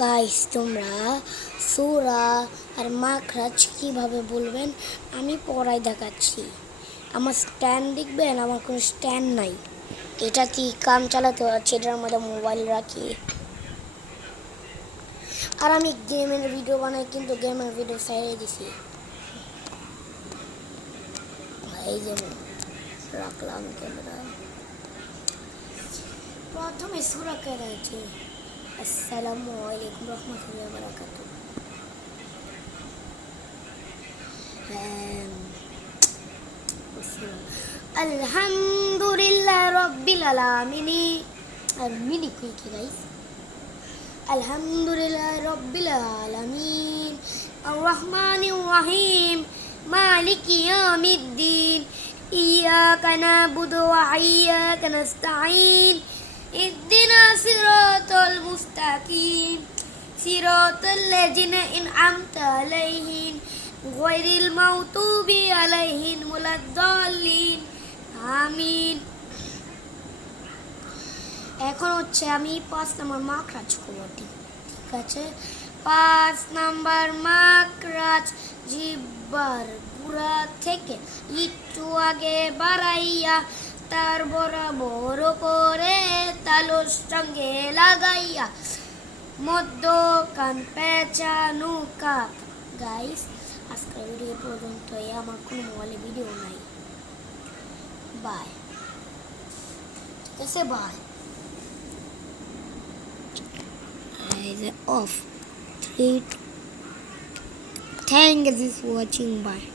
Guys তোমরা সূরা আর মাখরাজ কিভাবে বলবেন আমি পড়ায় দেখাচ্ছি। আমার স্ট্যান্ড দেখবেন, আমার কোনো স্ট্যান্ড নাই। এটা কি কাম চালাতে হচ্ছে, এটার মধ্যে মোবাইল রাখি। আর আমি গেমের ভিডিও বানাই, কিন্তু গেমের ভিডিও ছেড়ে দিছি। এই যেমন রাখলাম ক্যামেরা। প্রথমে সূরা কেটে আছে। আসসালামু আলাইকুম রহমতুল্লাহি ওয়া বারাকাতুহু। আলহামদুলিল্লাহ রাব্বিল আলামিন। আর মিনি কুইক গাইস। আলহামদুলিল্লাহ রাব্বিল আলামিন আর রহমানির রহিম মালিকি ইয়াউমিদ্দিন ইয়াকা না'বুদু ওয়া ইয়াকা নাস্তাঈন ইহদিনা সিরাতাল মুস্তাকিম সিরাতাল লাযিনা আন'আমতা আলাইহিম গায়রিল মাগদুবি আলাইহিম ওয়ালাদ-দাল্লিন আমিন। এখন হচ্ছে আমি 5 নম্বর মাখরাজ করব। ঠিক আছে, 5 নম্বর মাখরাজ জিহ্বার গুড়া থেকে একটু আগে বাড়াইয়া তার বরাবর করে তালুর সঙ্গে লাগাইয়া মধ্য কান পেঁচানো কাপ। গাইস আজকের ভিডিও পর্যন্তই। আমার কোনো মোবাইলে ভিডিও নাই। বাই। ঠিক আছে, by. Off 3. Thank you for watching. Bye.